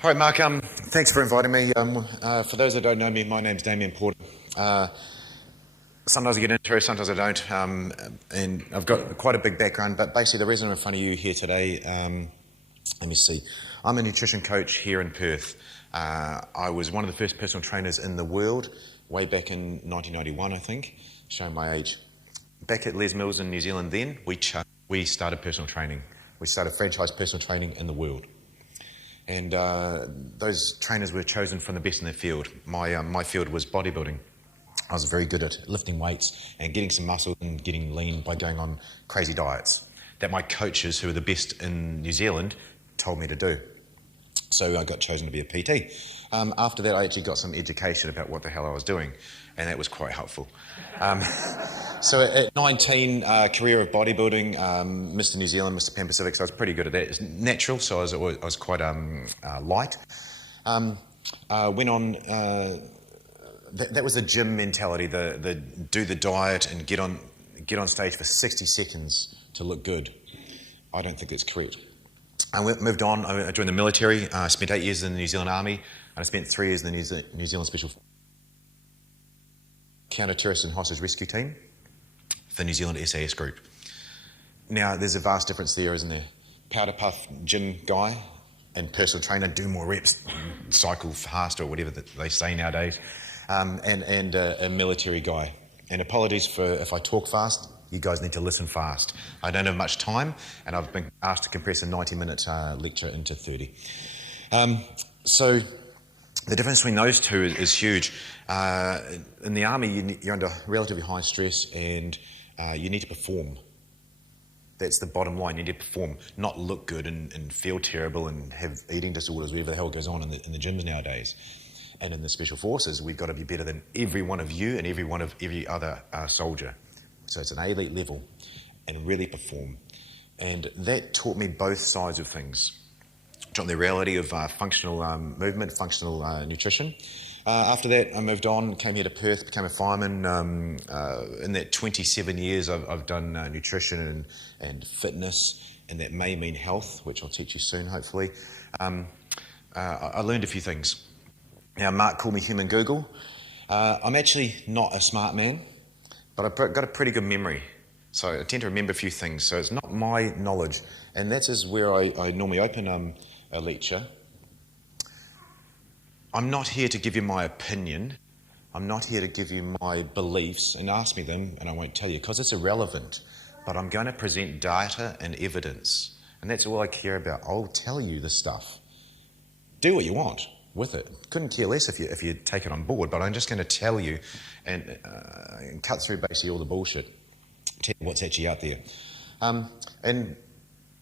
All right, Mark, thanks for inviting me. For those that don't know me, my name's Damian Porter. Sometimes I get into it, sometimes I don't, and I've got quite a big background, but basically the reason I'm in front of you here today, let me see, I'm a nutrition coach here in Perth. I was one of the first personal trainers in the world way back in 1991, I think, showing my age. Back at Les Mills in New Zealand then, we started personal training. We started franchise personal training in the world. And those trainers were chosen from the best in their field. My field was bodybuilding. I was very good at lifting weights and getting some muscle and getting lean by going on crazy diets that my coaches, who were the best in New Zealand, told me to do. So I got chosen to be a PT. After that, I actually got some education about what the hell I was doing, and that was quite helpful. So at 19, career of bodybuilding, Mr. New Zealand, Mr. Pan Pacific, so I was pretty good at that. It's natural, so I was quite light. Went on, that was the gym mentality, the do the diet and get on stage for 60 seconds to look good. I don't think that's correct. I moved on, I joined the military, I spent 8 years in the New Zealand Army, and I spent 3 years in the New Zealand Special Counter-Terrorist and Hostage Rescue Team, the New Zealand SAS group. Now, there's a vast difference there, isn't there? Powder puff gym guy and personal trainer, do more reps, cycle faster, or whatever that they say nowadays, and a military guy. And apologies for if I talk fast, you guys need to listen fast. I don't have much time, and I've been asked to compress a 90-minute lecture into 30. So the difference between those two is huge. In the army, you're under relatively high stress, and you need to perform. That's the bottom line. You need to perform, not look good and feel terrible and have eating disorders, whatever the hell goes on in the gyms nowadays. And in the Special Forces, we've got to be better than every one of you and every other soldier. So it's an elite level, and really perform. And that taught me both sides of things. Taught me the reality of functional movement, functional nutrition. After that, I moved on, came here to Perth, became a fireman. In that 27 years, I've done nutrition and fitness, and that may mean health, which I'll teach you soon, hopefully. I learned a few things. Now, Mark called me human Google. I'm actually not a smart man, but I've got a pretty good memory. So I tend to remember a few things. So it's not my knowledge. And that is where I normally open a lecture. I'm not here to give you my opinion. I'm not here to give you my beliefs and ask me them, and I won't tell you because it's irrelevant. But I'm going to present data and evidence. And that's all I care about. I'll tell you the stuff. Do what you want with it. Couldn't care less if you take it on board, but I'm just going to tell you and cut through basically all the bullshit, tell you what's actually out there. And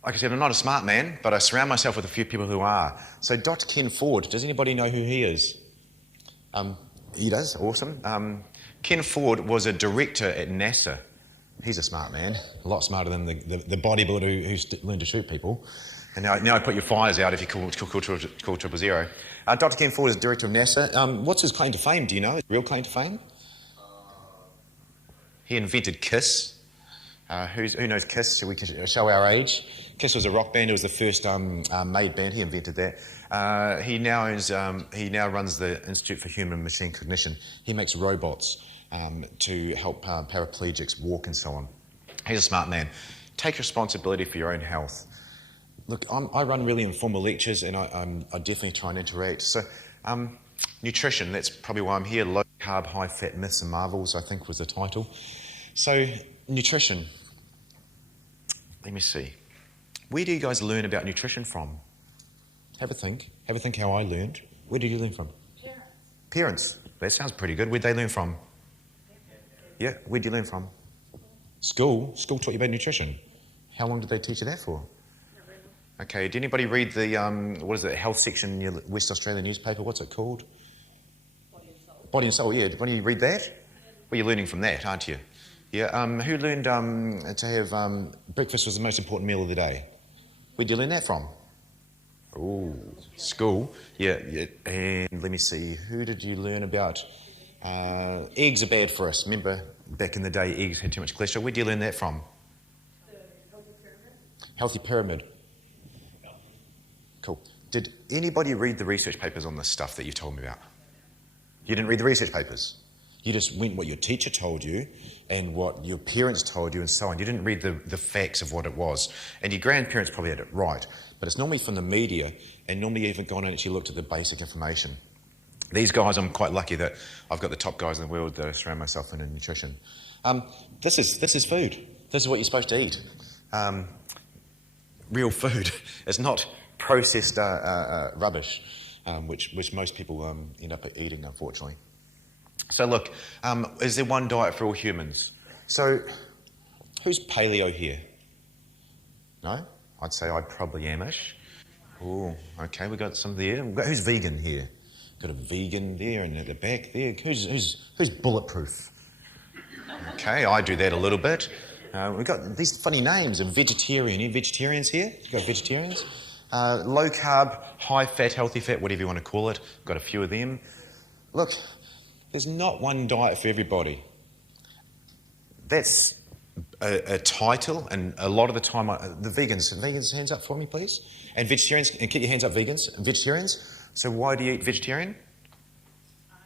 like I said, I'm not a smart man, but I surround myself with a few people who are. So Dr. Ken Ford, does anybody know who he is? He does, awesome. Ken Ford was a director at NASA. He's a smart man, a lot smarter than the bodybuilder who's learned to shoot people. And now I put your fires out if you call 000. Dr. Ken Ford is director of NASA. What's his claim to fame? Do you know his real claim to fame? He invented Kiss. Who knows Kiss? Should we show our age? Kiss was a rock band. It was the first made band. He invented that. He now runs the Institute for Human Machine Cognition. He makes robots to help paraplegics walk and so on. He's a smart man. Take responsibility for your own health. Look, I run really informal lectures, and I definitely try and interact. So, nutrition, that's probably why I'm here. Low carb, high fat myths and marvels, I think was the title. So, nutrition. Let me see. Where do you guys learn about nutrition from? Have a think. Have a think how I learned. Where did you learn from? Parents. That sounds pretty good. Where'd they learn from? Yeah, where'd you learn from? School. School taught you about nutrition. How long did they teach you that for? Okay, did anybody read the, health section in your West Australian newspaper? What's it called? Body and Soul. Body and Soul, yeah. Why don't you read that? Well, you're learning from that, aren't you? Yeah, who learned to have breakfast was the most important meal of the day? Where'd you learn that from? Oh, school. Yeah, and let me see, who did you learn about? Eggs are bad for us. Remember, back in the day, eggs had too much cholesterol. Where'd you learn that from? The Healthy Pyramid. Healthy Pyramid. Cool. Did anybody read the research papers on this stuff that you've told me about? You didn't read the research papers. You just went what your teacher told you and what your parents told you and so on. You didn't read the facts of what it was. And your grandparents probably had it right. But it's normally from the media, and normally you haven't gone in and actually looked at the basic information. These guys, I'm quite lucky that I've got the top guys in the world that I surround myself in nutrition. This is food. This is what you're supposed to eat. Real food. It's not processed rubbish, which most people end up eating, unfortunately. So look, is there one diet for all humans? So who's paleo here? No? I'd say I probably am-ish. Oh, okay, we got some there. Who's vegan here? Got a vegan there and at the back there. Who's bulletproof? Okay, I do that a little bit. We've got these funny names of vegetarian. Any vegetarians here? You've got vegetarians? Low carb, high fat, healthy fat, whatever you want to call it. Got a few of them. Look, there's not one diet for everybody. That's a title, and a lot of the time, the vegans, hands up for me, please. And vegetarians, and keep your hands up, vegans and vegetarians. So why do you eat vegetarian? My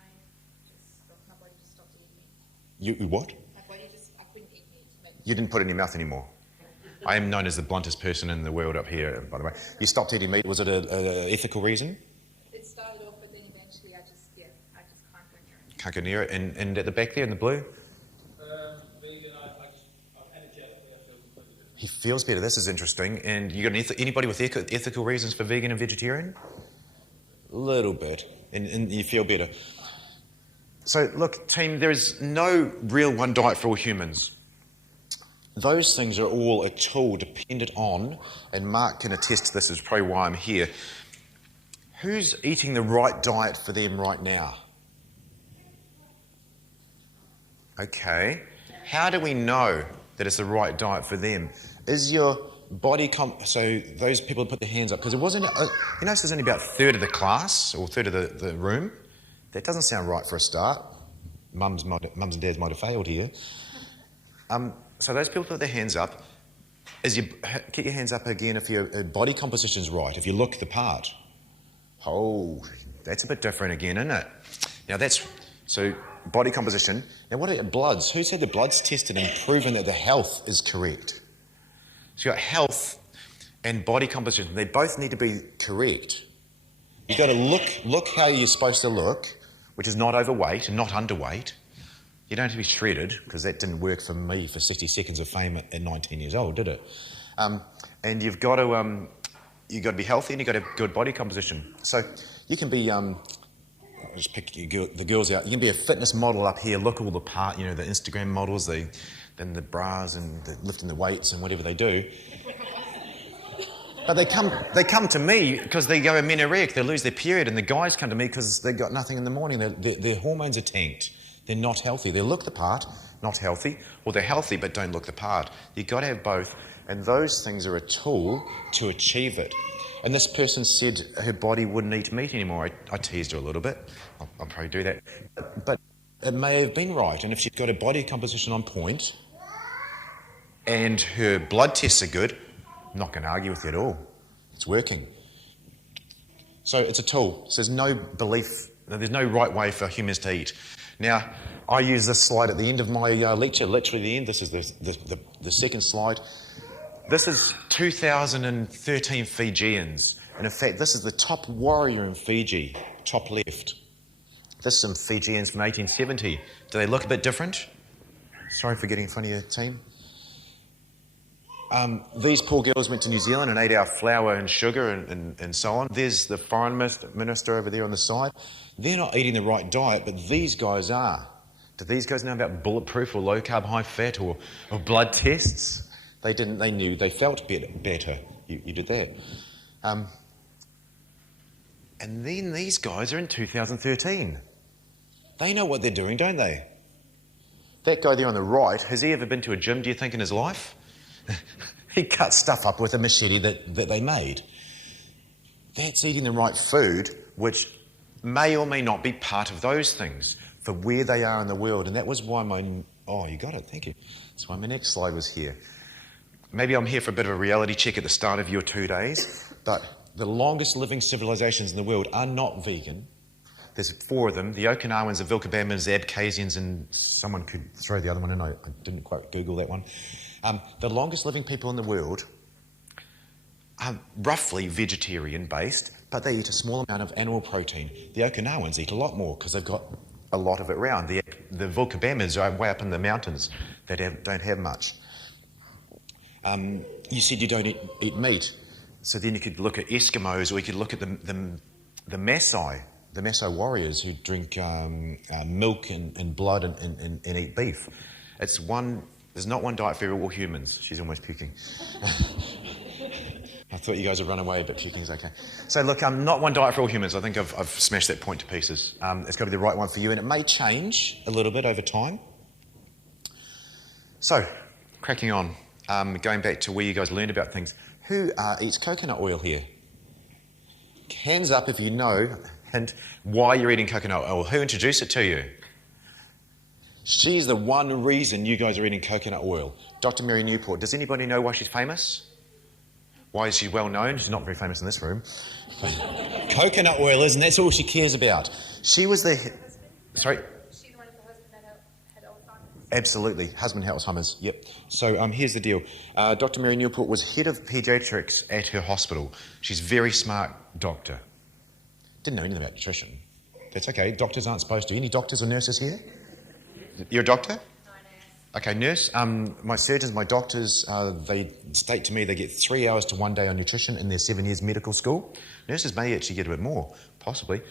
body just stopped eating meat. You what? I couldn't eat meat. You didn't put it in your mouth anymore. I am known as the bluntest person in the world up here, by the way. You stopped eating meat. Was it an ethical reason? It started off, but then eventually I just can't go near it. Can't go near it. And at the back there in the blue? Vegan, I'm energetic. I feel completely different. He feels better. This is interesting. And you got anybody with ethical reasons for vegan and vegetarian? A little bit. And you feel better. So look, team, there is no real one diet for all humans. Those things are all a tool dependent on, and Mark can attest to this, is probably why I'm here. Who's eating the right diet for them right now? Okay. How do we know that it's the right diet for them? Is your body so those people put their hands up, because it wasn't, you notice there's only about a third of the class, or a third of the room. That doesn't sound right for a start. Mums and dads might have failed here. So those people put their hands up. Keep your hands up again if your body composition's right, if you look the part. Oh, that's a bit different again, isn't it? Now so body composition. Now what are bloods? Who's had the bloods tested and proven that the health is correct? So you've got health and body composition. They both need to be correct. You've got to look how you're supposed to look, which is not overweight and not underweight. You don't have to be shredded, because that didn't work for me for 60 seconds of fame at 19 years old, did it? And you've got to be healthy, and you've got to have good body composition. So you can be, just pick the girls out. You can be a fitness model up here. Look all the part, the Instagram models, then the bras and the lifting the weights and whatever they do. But they come to me because they go amenorrheic. They lose their period, and the guys come to me because they've got nothing in the morning. Their hormones are tanked. They're not healthy. They look the part, not healthy, or they're healthy but don't look the part. You've got to have both, and those things are a tool to achieve it. And this person said her body wouldn't eat meat anymore. I teased her a little bit. I'll probably do that. But it may have been right, and if she's got a body composition on point and her blood tests are good, I'm not going to argue with you at all. It's working. So it's a tool. So there's no belief, there's no right way for humans to eat. Now, I use this slide at the end of my lecture, literally the end. This is the second slide. This is 2013 Fijians. And in fact, this is the top warrior in Fiji, top left. This is some Fijians from 1870. Do they look a bit different? Sorry for getting in front of your team. These poor girls went to New Zealand and ate our flour and sugar and so on. There's the foreign minister over there on the side. They're not eating the right diet, but these guys are. Do these guys know about bulletproof or low carb, high fat or blood tests? They didn't. They knew. They felt better. You did that. And then these guys are in 2013. They know what they're doing, don't they? That guy there on the right, has he ever been to a gym, do you think, in his life? He cut stuff up with a machete that they made. That's eating the right food, which may or may not be part of those things for where they are in the world. And that was why you got it, thank you. That's why my next slide was here. Maybe I'm here for a bit of a reality check at the start of your 2 days, but the longest living civilizations in the world are not vegan. There's 4 of them: the Okinawans, the Vilcabambans, the Abkhazians, and someone could throw the other one in. I didn't quite Google that one. The longest living people in the world are roughly vegetarian-based, but they eat a small amount of animal protein. The Okinawans eat a lot more because they've got a lot of it around. The Vilcabambans are way up in the mountains. They don't have much. You said you don't eat meat, so then you could look at Eskimos, or you could look at the Maasai warriors who drink milk and blood and eat beef. There's not one diet for all humans. She's almost puking. I thought you guys would run away, but puking's okay. So look, not one diet for all humans. I think I've smashed that point to pieces. It's got to be the right one for you, and it may change a little bit over time. So, cracking on, going back to where you guys learned about things. Who eats coconut oil here? Hands up if you know and why you're eating coconut oil. Who introduced it to you? She's the one reason you guys are eating coconut oil. Dr. Mary Newport. Does anybody know why she's famous? Why is she well known? She's not very famous in this room. Coconut oil is, and that's all she cares about. She was the... Sorry? She the one of the husband that had Alzheimer's? Absolutely. Husband had Alzheimer's, yep. So here's the deal. Dr. Mary Newport was head of paediatrics at her hospital. She's a very smart doctor. Didn't know anything about nutrition. That's okay. Doctors aren't supposed to. Any doctors or nurses here? You're a doctor? Okay, nurse. My surgeons, my doctors, they state to me they get 3 hours to 1 day on nutrition in their 7 years medical school. Nurses may actually get a bit more, possibly.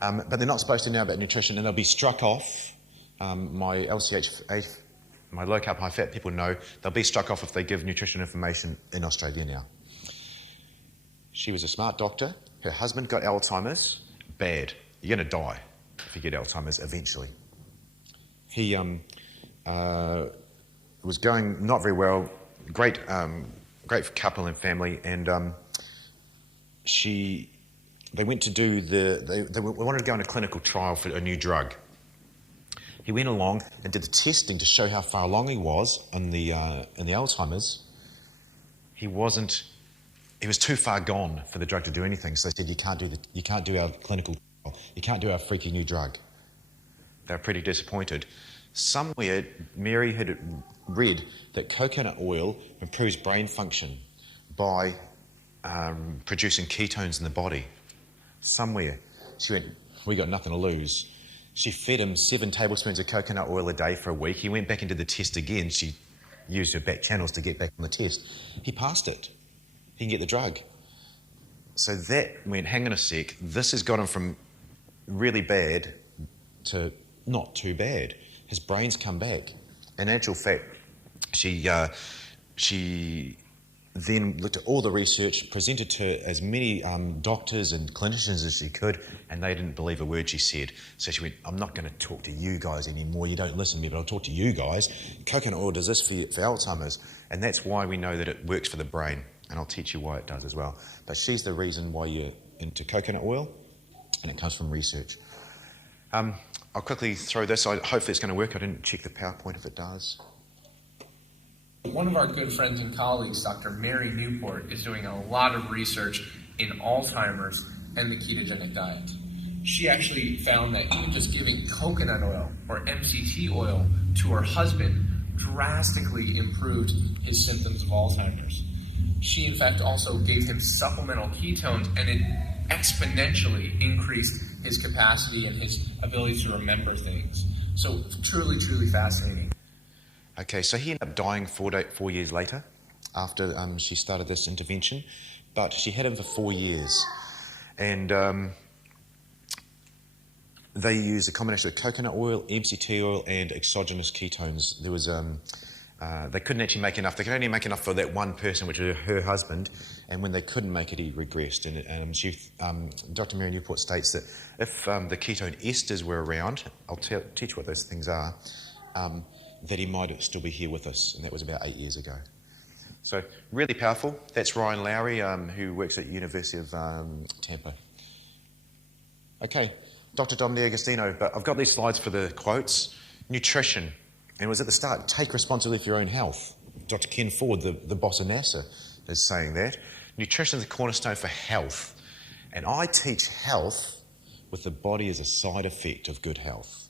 But they're not supposed to know about nutrition, and they'll be struck off. My LCH, my low carb, high fat people know they'll be struck off if they give nutrition information in Australia now. She was a smart doctor. Her husband got Alzheimer's. Bad. You're going to die if you get Alzheimer's eventually. He was going not very well. Great couple and family, and they went to do they wanted to go on a clinical trial for a new drug. He went along and did the testing to show how far along he was in the Alzheimer's. He was too far gone for the drug to do anything. So they said, you can't do our clinical trial. You can't do our freaky new drug. They were pretty disappointed. Somewhere, Mary had read that coconut oil improves brain function by producing ketones in the body. Somewhere. She went, we got nothing to lose. She fed him 7 tablespoons of coconut oil a day for a week. He went back into the test again. She used her back channels to get back on the test. He passed it. He can get the drug. So that went, hang on a sec, this has got him from really bad to not too bad. His brain's come back. In actual fact, she then looked at all the research, presented to as many doctors and clinicians as she could, and they didn't believe a word she said. So she went, I'm not going to talk to you guys anymore. You don't listen to me, but I'll talk to you guys. Coconut oil does this for Alzheimer's, and that's why we know that it works for the brain. And I'll teach you why it does as well. But she's the reason why you're into coconut oil, and it comes from research. I'll quickly throw this. Hopefully it's going to work. I didn't check the PowerPoint if it does. One of our good friends and colleagues, Dr. Mary Newport, is doing a lot of research in Alzheimer's and the ketogenic diet. She actually found that even just giving coconut oil or MCT oil to her husband drastically improved his symptoms of Alzheimer's. She, in fact, also gave him supplemental ketones, and it exponentially increased his capacity and his ability to remember things. So truly, truly fascinating. Okay, so he ended up dying 4 years later after she started this intervention, but she had him for 4 years. And they used a combination of coconut oil, MCT oil, and exogenous ketones. There was they couldn't actually make enough. They could only make enough for that one person, which was her husband, and when they couldn't make it, he regressed. And Dr. Mary Newport states that if the ketone esters were around, I'll teach what those things are, that he might still be here with us, and that was about 8 years ago. So really powerful. That's Ryan Lowry, who works at University of Tampa. Okay, Dr. Dom D'Agostino, but I've got these slides for the quotes. Nutrition. And it was at the start, take responsibility for your own health. Dr. Ken Ford, the boss of NASA, is saying that. Nutrition is the cornerstone for health. And I teach health with the body as a side effect of good health.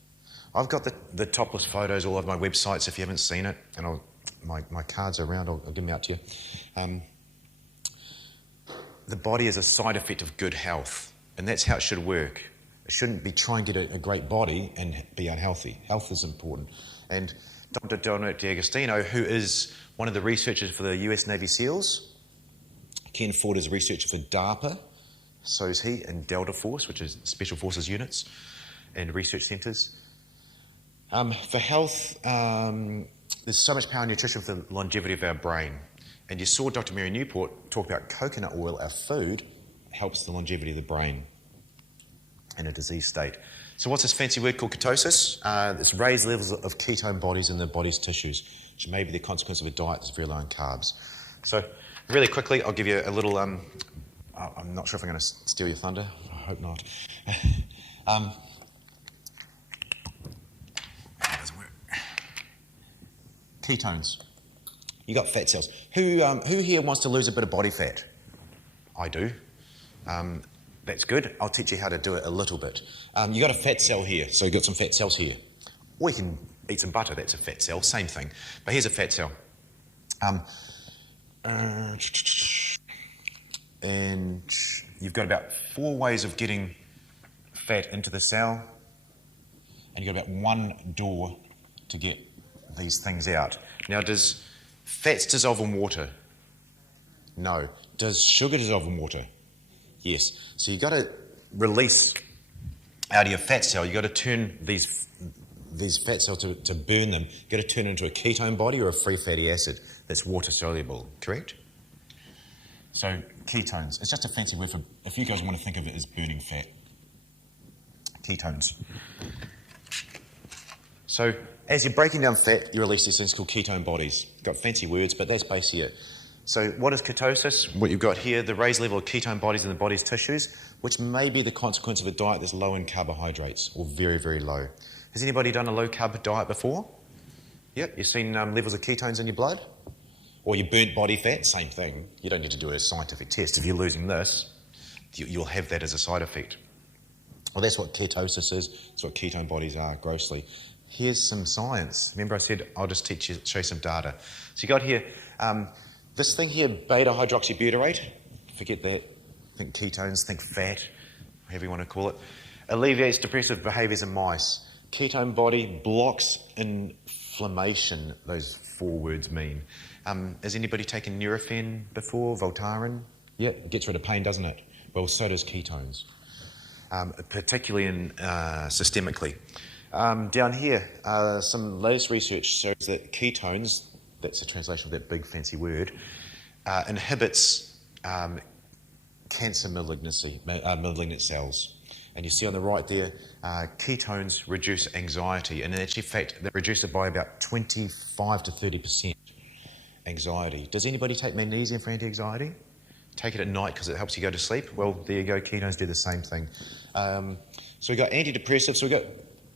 I've got the topless photos all over my websites if you haven't seen it, and my cards are around, I'll give them out to you. The body is a side effect of good health, and that's how it should work. It shouldn't be try and get a great body and be unhealthy. Health is important. And Dr. Dominic D'Agostino, who is one of the researchers for the US Navy SEALs, Ken Ford is a researcher for DARPA, so is he, and Delta Force, which is Special Forces units and research centres. For health, there's so much power in nutrition for the longevity of our brain. And you saw Dr. Mary Newport talk about coconut oil, our food, helps the longevity of the brain in a disease state. So what's this fancy word called ketosis? It's raised levels of ketone bodies in the body's tissues, which may be the consequence of a diet that's very low in carbs. So really quickly, I'll give you a little, I'm not sure if I'm going to steal your thunder. I hope not. Ketones. You got fat cells. Who here wants to lose a bit of body fat? I do. That's good. I'll teach you how to do it a little bit. You got a fat cell here, so you got some fat cells here. Or you can eat some butter. That's a fat cell. Same thing. But here's a fat cell. And you've got about 4 ways of getting fat into the cell, and you've got about 1 door to get these things out. Now, does fats dissolve in water? No. Does sugar dissolve in water? Yes. So you've got to release out of your fat cell, you've got to turn these fat cells to burn them. You've got to turn it into a ketone body or a free fatty acid that's water soluble, correct? So ketones, it's just a fancy word for, if you guys want to think of it as burning fat. Ketones. So as you're breaking down fat, you release these things called ketone bodies. Got fancy words, but that's basically it. So what is ketosis? What you've got here, the raised level of ketone bodies in the body's tissues, which may be the consequence of a diet that's low in carbohydrates, or very, very low. Has anybody done a low-carb diet before? Yep, you've seen levels of ketones in your blood? Or your burnt body fat, same thing. You don't need to do a scientific test. If you're losing this, you'll have that as a side effect. Well, that's what ketosis is. That's what ketone bodies are, grossly. Here's some science. Remember I said I'll just show you some data. So you got here, this thing here, beta-hydroxybutyrate. Forget that. Think ketones, think fat, whatever you want to call it. Alleviates depressive behaviours in mice. Ketone body blocks inflammation, those 4 words mean. Has anybody taken Nurofen before, Voltaren? Yeah, it gets rid of pain, doesn't it? Well, so does ketones, particularly systemically. Down here, some latest research shows that ketones, that's a translation of that big fancy word, inhibits cancer malignant cells. And you see on the right there, ketones reduce anxiety, and in actual fact, they reduce it by about 25 to 30%. Anxiety. Does anybody take magnesium for anti-anxiety? Take it at night because it helps you go to sleep? Well, there you go, ketones do the same thing. So we've got antidepressants, so we've got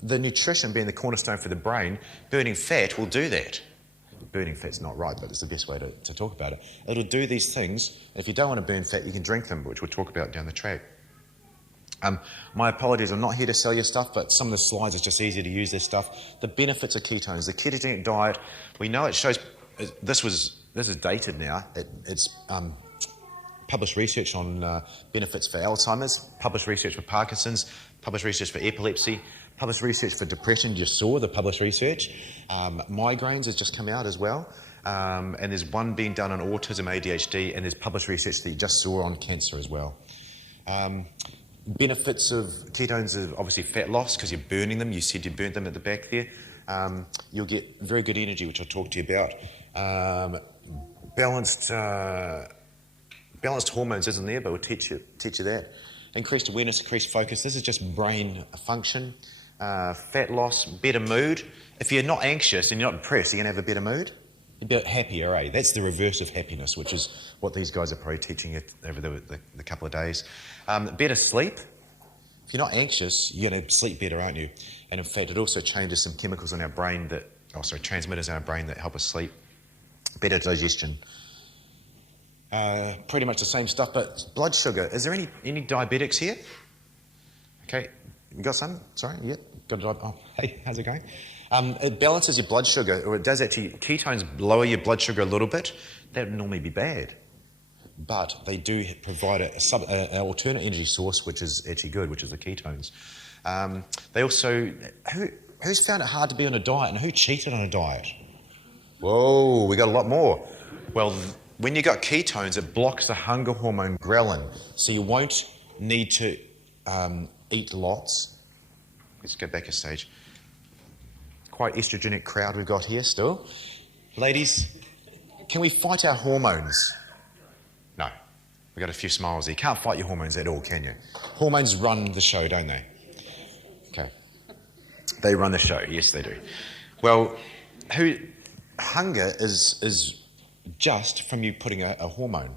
the nutrition being the cornerstone for the brain. Burning fat will do that. Burning fat's not right, but it's the best way to talk about it. It'll do these things. If you don't want to burn fat, you can drink them, which we'll talk about down the track. My apologies, I'm not here to sell you stuff, but some of the slides, it's just easier to use this stuff. The benefits of ketones. The ketogenic diet, we know it shows, this is dated now. It's published research on benefits for Alzheimer's, published research for Parkinson's, published research for epilepsy, published research for depression. You just saw the published research. Migraines has just come out as well. And there's one being done on autism, ADHD, and there's published research that you just saw on cancer as well. Benefits of ketones are obviously fat loss because you're burning them. You said you burnt them at the back there. You'll get very good energy, which I'll talk to you about. Balanced hormones isn't there, but we'll teach you that. Increased awareness, increased focus. This is just brain function. Fat loss, better mood. If you're not anxious and you're not depressed, you're going to have a better mood. You're a bit happier, eh? That's the reverse of happiness, which is what these guys are probably teaching you over the couple of days. Better sleep. If you're not anxious, you're going to sleep better, aren't you? And in fact, it also changes some chemicals in our brain transmitters in our brain that help us sleep. Better digestion. Pretty much the same stuff, but blood sugar. Is there any diabetics here? Okay, you got some? Sorry, yeah, got a oh, hey, how's it going? It balances your blood sugar, or it does actually. Ketones lower your blood sugar a little bit. That would normally be bad, but they do provide an alternate energy source, which is actually good, which is the ketones. They also who's found it hard to be on a diet, and who cheated on a diet? Whoa, we got a lot more. Well, when you got ketones, it blocks the hunger hormone ghrelin, so you won't need to eat lots. Let's go back a stage. Quite estrogenic crowd we've got here still. Ladies, can we fight our hormones? No. We've got a few smiles there. You can't fight your hormones at all, can you? Hormones run the show, don't they? Okay. They run the show. Yes, they do. Well, hunger is just from you putting a hormone.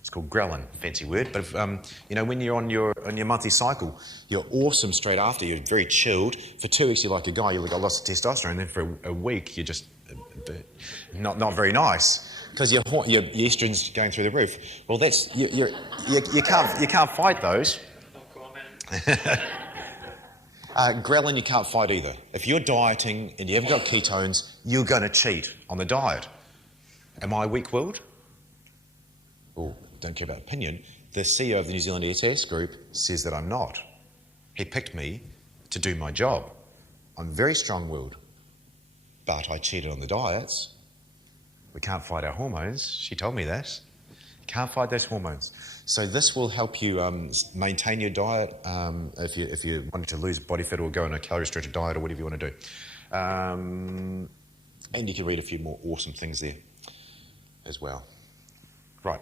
It's called ghrelin, fancy word. But if, when you're on your monthly cycle, you're awesome straight after. You're very chilled. For 2 weeks, you're like a guy. You've got lots of testosterone. And then for a week, you're just not very nice because your estrogen's going through the roof. Well, that's you can't fight those. Ghrelin, you can't fight either. If you're dieting and you haven't got ketones, you're going to cheat on the diet. Am I weak-willed? Oh, don't care about opinion. The CEO of the New Zealand SAS group says that I'm not. He picked me to do my job. I'm very strong-willed, but I cheated on the diets. We can't fight our hormones. She told me that. Can't fight those hormones. So this will help you maintain your diet if you wanted to lose body fat or go on a calorie-restricted diet or whatever you want to do. And you can read a few more awesome things there as well. Right.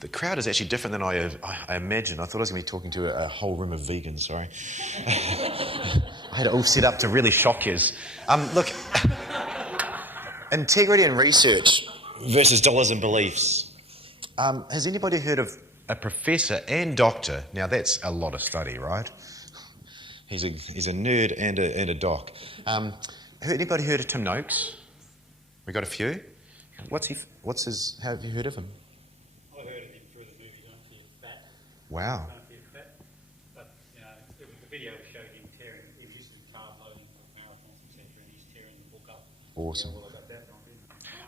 The crowd is actually different than I imagined. I thought I was going to be talking to a whole room of vegans, sorry. I had it all set up to really shock you. Look, integrity and research versus dollars and beliefs. Has anybody heard of a professor and doctor? Now that's a lot of study, right? He's a nerd and a doc. Anybody heard of Tim Noakes? We got a few. How have you heard of him? I heard of him through the movie Don't Fear Fat. Wow. Don't Fear Fat. But, the video showed him tearing, he was just carb loading for marathons, etc., and he's tearing the book up. Awesome. Yeah, well, I got that from him.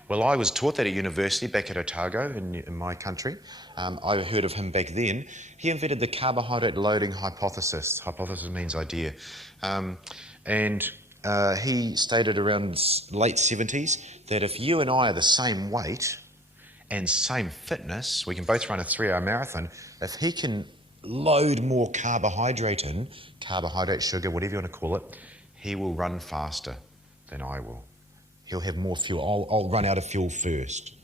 Well, I was taught that at university back at Otago in my country. I heard of him back then. He invented the carbohydrate loading hypothesis. Hypothesis means idea. He stated around late 70s that if you and I are the same weight and same fitness, we can both run a 3-hour marathon. If he can load more carbohydrate in, carbohydrate, sugar, whatever you want to call it, he will run faster than I will. He'll have more fuel. I'll run out of fuel first.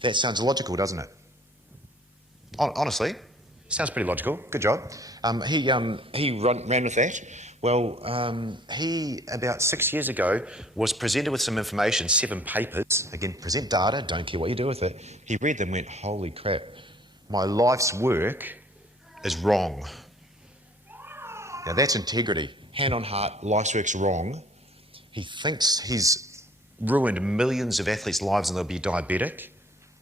That sounds logical, doesn't it? Honestly, sounds pretty logical. Good job. He ran with that. Well, he, about 6 years ago, was presented with some information, 7 papers. Again, present data, don't care what you do with it. He read them and went, holy crap, my life's work is wrong. Now, that's integrity. Hand on heart, life's work's wrong. He thinks he's ruined millions of athletes' lives and they'll be diabetic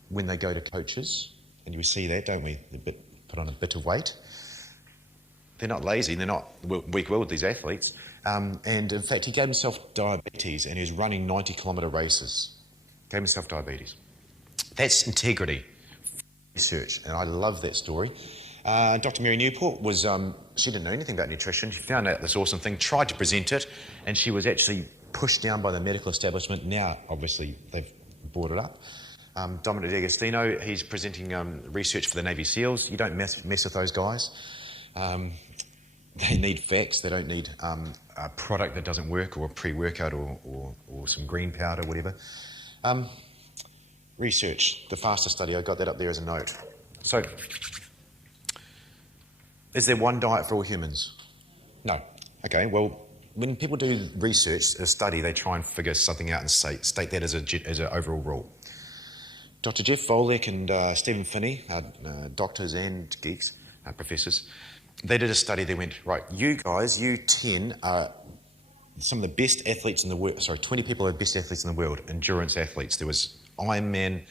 when they go to coaches. And we see that, don't we? They put on a bit of weight. They're not lazy, they're not weak-willed, these athletes. And in fact, he gave himself diabetes and he was running 90-kilometre races. Gave himself diabetes. That's integrity. Research, and I love that story. Dr. Mary Newport was, she didn't know anything about nutrition. She found out this awesome thing, tried to present it, and she was actually pushed down by the medical establishment. Now, obviously, they've brought it up. Dominic D'Agostino, he's presenting research for the Navy SEALs. You don't mess with those guys. They need facts. They don't need a product that doesn't work or a pre-workout or some green powder, whatever. Research, the FASTER study, I got that up there as a note. So, is there one diet for all humans? No. Okay, well, when people do research, a study, they try and figure something out and state that as an overall rule. Dr. Jeff Volek and Stephen Finney, doctors and geeks, professors, they did a study. They went, right, you guys, you 10 are some of the best athletes in the world. Sorry, 20 people are the best athletes in the world, endurance athletes. There was Ironman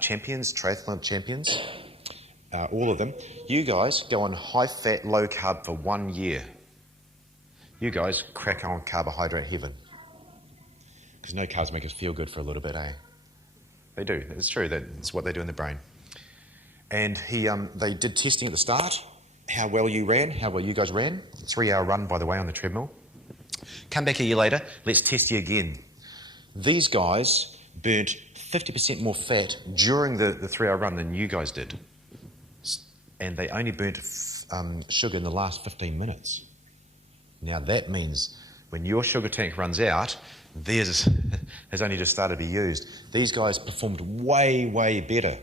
champions, triathlon champions, all of them. You guys go on high-fat, low-carb for 1 year. You guys crack on carbohydrate heaven. Because no carbs make us feel good for a little bit, eh? They do. It's true. That's what they do in the brain. And they did testing at the start, how well you guys ran. 3-hour run, by the way, on the treadmill. Come back a year later, let's test you again. These guys burnt 50% more fat during the 3-hour run than you guys did. And they only burnt sugar in the last 15 minutes. Now that means when your sugar tank runs out, theirs has only just started to be used. These guys performed way, way better.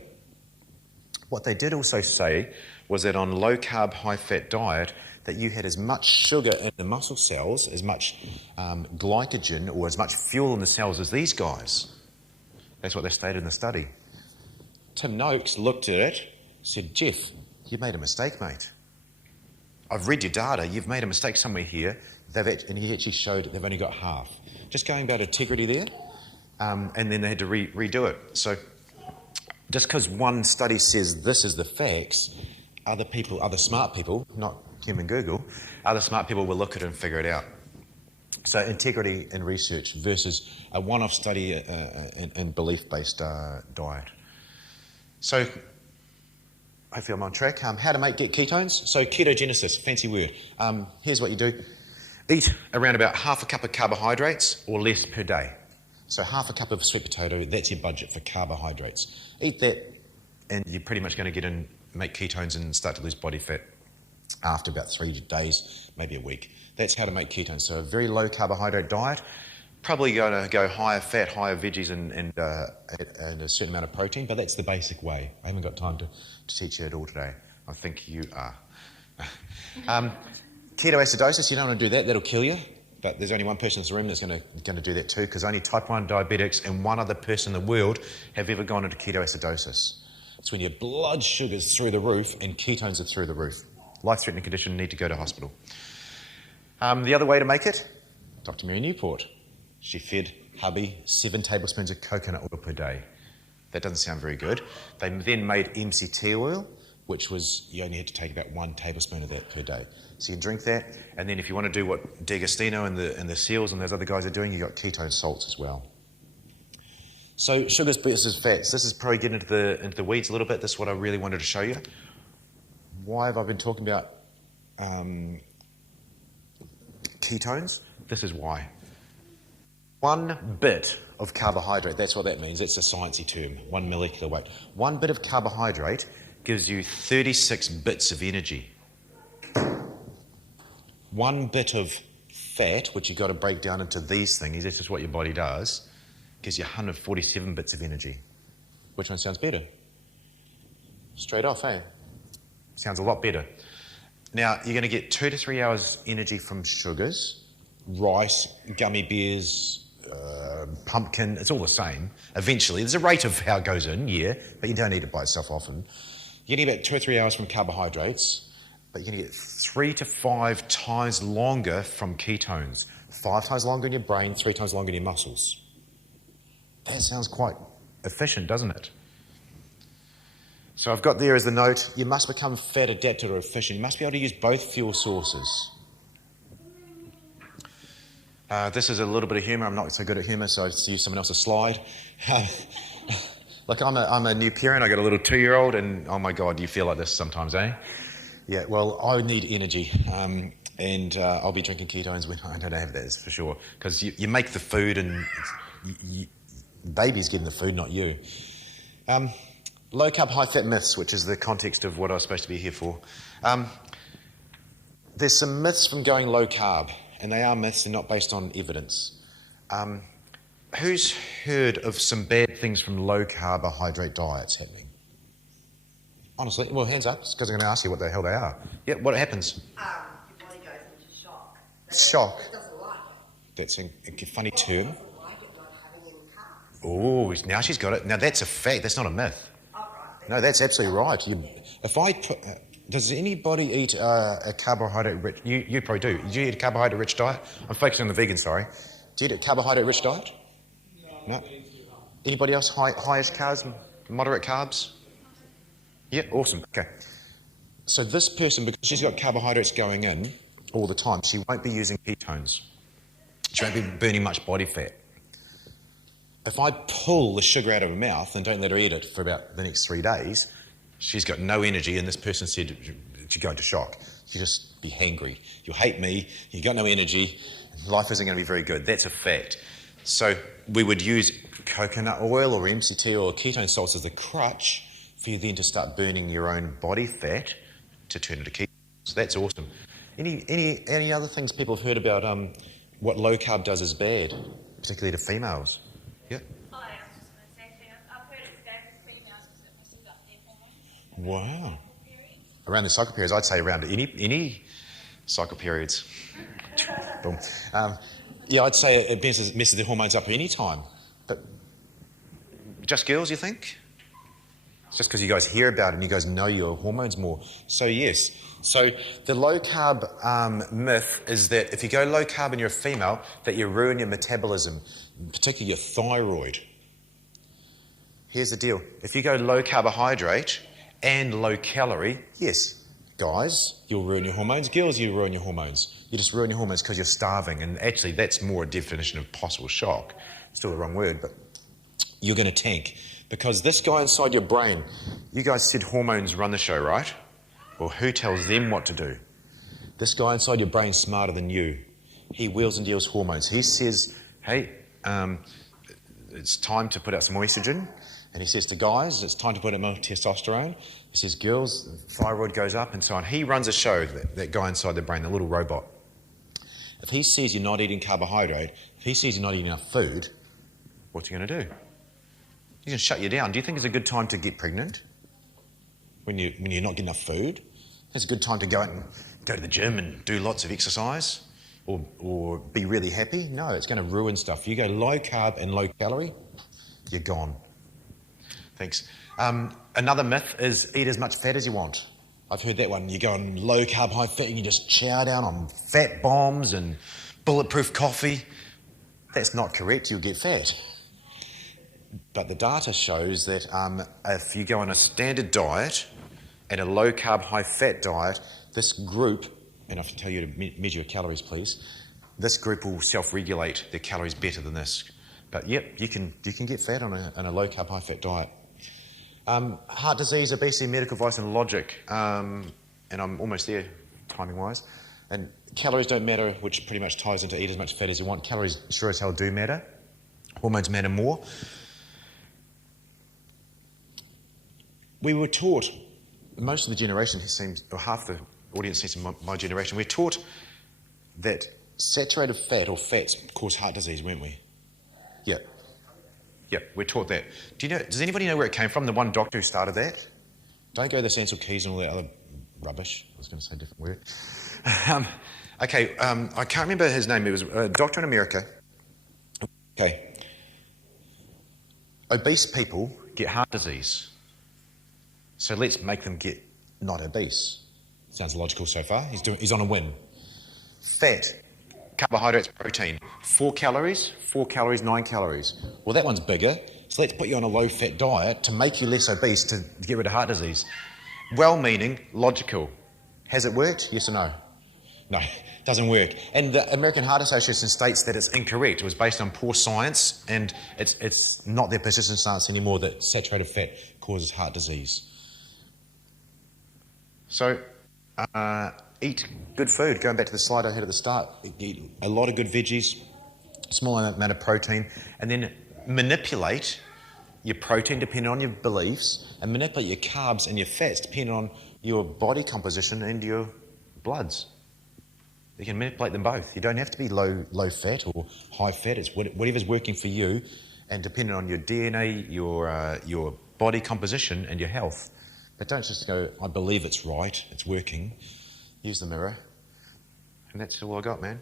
What they did also say was that on low-carb, high-fat diet, that you had as much sugar in the muscle cells, as much glycogen or as much fuel in the cells as these guys. That's what they stated in the study. Tim Noakes looked at it, said, Jeff, you made a mistake, mate. I've read your data, you've made a mistake somewhere here, and he actually showed they've only got half. Just going about integrity there, and then they had to redo it. So just because one study says this is the facts, other smart people, not human Google, other smart people will look at it and figure it out. So integrity in research versus a one-off study and belief-based diet. So hopefully I'm on track. How to get ketones. So ketogenesis, fancy word. Here's what you do. Eat around about half a cup of carbohydrates or less per day. So half a cup of sweet potato, that's your budget for carbohydrates. Eat that and you're pretty much going to make ketones and start to lose body fat after about 3 days, maybe a week. That's how to make ketones. So a very low carbohydrate diet, probably going to go higher fat, higher veggies and a certain amount of protein, but that's the basic way. I haven't got time to teach you it all today. I think you are. Ketoacidosis, you don't want to do that, that'll kill you. But there's only one person in this room that's going to do that too, because only type 1 diabetics and one other person in the world have ever gone into ketoacidosis. It's when your blood sugar's through the roof and ketones are through the roof. Life-threatening condition, need to go to hospital. The other way to make it, Dr. Mary Newport. She fed hubby 7 tablespoons of coconut oil per day. That doesn't sound very good. They then made MCT oil, which was, you only had to take about 1 tablespoon of that per day. So you can drink that, and then if you want to do what D'Agostino and the SEALs and those other guys are doing, you've got ketone salts as well. So sugars versus fats. This is probably getting into the weeds a little bit. This is what I really wanted to show you. Why have I been talking about ketones? This is why. 1 bit of carbohydrate, that's what that means. That's a sciencey term, 1 molecular weight. 1 bit of carbohydrate gives you 36 bits of energy. 1 bit of fat, which you've got to break down into these things, that's just what your body does, gives you 147 bits of energy. Which one sounds better? Straight off, eh? Sounds a lot better. Now, you're going to get 2 to 3 hours energy from sugars, rice, gummy bears, pumpkin, it's all the same. Eventually, there's a rate of how it goes in, yeah, but you don't eat it by itself often. You're going to get about 2 or 3 hours from carbohydrates, but you're going to get 3 to 5 times longer from ketones. 5 times longer in your brain, 3 times longer in your muscles. That sounds quite efficient, doesn't it? So I've got there as the note, you must become fat adapted or efficient. You must be able to use both fuel sources. This is a little bit of humour. I'm not so good at humour, so I use someone else's slide. Look, I'm a new parent. I got a little 2-year-old, and oh my God, you feel like this sometimes, eh? Yeah, well, I need energy, and I'll be drinking ketones when I don't have that, for sure. Because you make the food, and baby's getting the food, not you. Low carb, high fat myths, which is the context of what I was supposed to be here for. There's some myths from going low carb, and they are myths, they're not based on evidence. Who's heard of some bad things from low carbohydrate diets happening? Honestly, well, hands up, because I'm going to ask you what the hell they are. Yeah, what happens? Your body goes into shock. Shock? It doesn't like it. That's a funny term. It doesn't like it not having any carbs. Oh, now she's got it. Now that's a fact, that's not a myth. Oh, right. No, that's absolutely right. Does anybody eat a carbohydrate-rich... You probably do. Do you eat a carbohydrate-rich diet? I'm focusing on the vegan, sorry. Do you eat a carbohydrate-rich diet? No. Anybody else high-ish carbs? Moderate carbs? Yeah, awesome. Okay. So this person, because she's got carbohydrates going in all the time, she won't be using ketones. She won't be burning much body fat. If I pull the sugar out of her mouth and don't let her eat it for about the next 3 days, she's got no energy, and this person said she'd go into shock. She'll just be hangry. You'll hate me, you've got no energy, life isn't going to be very good. That's a fact. So we would use coconut oil or MCT or ketone salts as the crutch for you then to start burning your own body fat to turn into ketones. So that's awesome. Any other things people have heard about what low carb does is bad, particularly to females? Yeah. Oh, I was just going to say, I've heard it's bad for females because it messes up their hormones. Wow. Around the cycle periods, I'd say around any cycle periods. Boom. Yeah, I'd say it messes the hormones up at any time. But just girls, you think? It's just because you guys hear about it and you guys know your hormones more. So yes. So the low carb myth is that if you go low carb and you're a female, that you ruin your metabolism, particularly your thyroid. Here's the deal. If you go low carbohydrate and low calorie, yes, guys, you'll ruin your hormones. Girls, you ruin your hormones. You just ruin your hormones because you're starving. And actually, that's more a definition of possible shock. Still the wrong word, but you're going to tank. Because this guy inside your brain, you guys said hormones run the show, right? Well, who tells them what to do? This guy inside your brain's smarter than you. He wheels and deals hormones. He says, hey, it's time to put out some estrogen. And he says to guys, it's time to put out more testosterone. He says, girls, thyroid goes up and so on. He runs a show, that guy inside the brain, the little robot. If he says you're not eating carbohydrate, if he says you're not eating enough food, what's he going to do? He's going to shut you down. Do you think it's a good time to get pregnant? When you're not getting enough food? It's a good time to go out and go to the gym and do lots of exercise? Or be really happy? No, it's going to ruin stuff. You go low carb and low calorie, you're gone. Thanks. Another myth is eat as much fat as you want. I've heard that one. You go on low carb, high fat, and you just chow down on fat bombs and bulletproof coffee. That's not correct. You'll get fat. But the data shows that if you go on a standard diet and a low carb, high fat diet, this group, and I have to tell you to measure your calories, please, this group will self-regulate their calories better than this. But yep, you can get fat on a low carb, high fat diet. Heart disease, obesity, medical advice and logic, and I'm almost there timing-wise. And calories don't matter, which pretty much ties into eat as much fat as you want. Calories sure as hell do matter. Hormones matter more. We were taught, most of the generation seems, or half the audience seems in my generation, we're taught that saturated fat or fats cause heart disease, weren't we? Yeah. Yeah, we're taught that. Does anybody know where it came from? The one doctor who started that? Don't go the Ansel Keys and all that other rubbish. I was going to say a different word. I can't remember his name. It was a doctor in America. Okay. Obese people get heart disease. So let's make them get not obese. Sounds logical so far. He's on a win. Fat, carbohydrates, protein. 4 calories, 9 calories. Well, that one's bigger. So let's put you on a low-fat diet to make you less obese to get rid of heart disease. Well-meaning, logical. Has it worked? Yes or no? No, it doesn't work. And the American Heart Association states that it's incorrect. It was based on poor science, and it's not their persistent stance anymore that saturated fat causes heart disease. So, eat good food. Going back to the slide I had at the start, eat a lot of good veggies, small amount of protein, and then manipulate your protein depending on your beliefs, and manipulate your carbs and your fats depending on your body composition and your bloods. You can manipulate them both. You don't have to be low fat or high fat. It's whatever's working for you, and depending on your DNA, your body composition, and your health. But don't just go, I believe it's right, it's working. Use the mirror. And that's all I got, man.